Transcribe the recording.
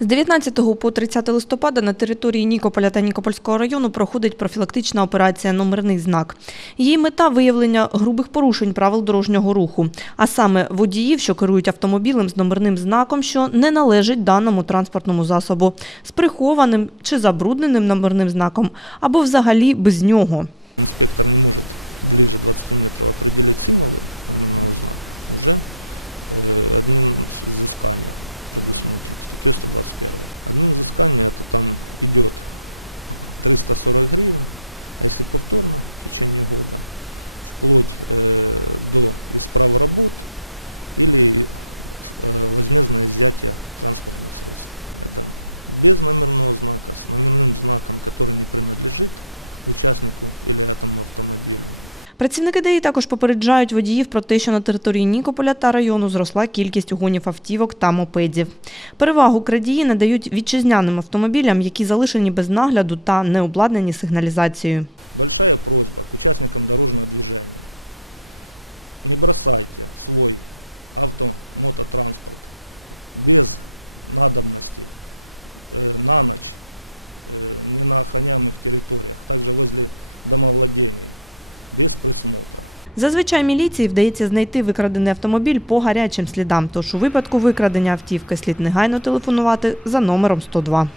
З 19 по 30 листопада на території Нікополя та Нікопольського району проходить профілактична операція «Номерний знак». Її мета – виявлення грубих порушень правил дорожнього руху, а саме водіїв, що керують автомобілем з номерним знаком, що не належить даному транспортному засобу, з прихованим чи забрудненим номерним знаком, або взагалі без нього. Працівники ДАІ також попереджають водіїв про те, що на території Нікополя та району зросла кількість угонів автівок та мопедів. Перевагу крадії надають вітчизняним автомобілям, які залишені без нагляду та не обладнані сигналізацією. Зазвичай міліції вдається знайти викрадений автомобіль по гарячим слідам, тож у випадку викрадення автівки слід негайно телефонувати за номером 102.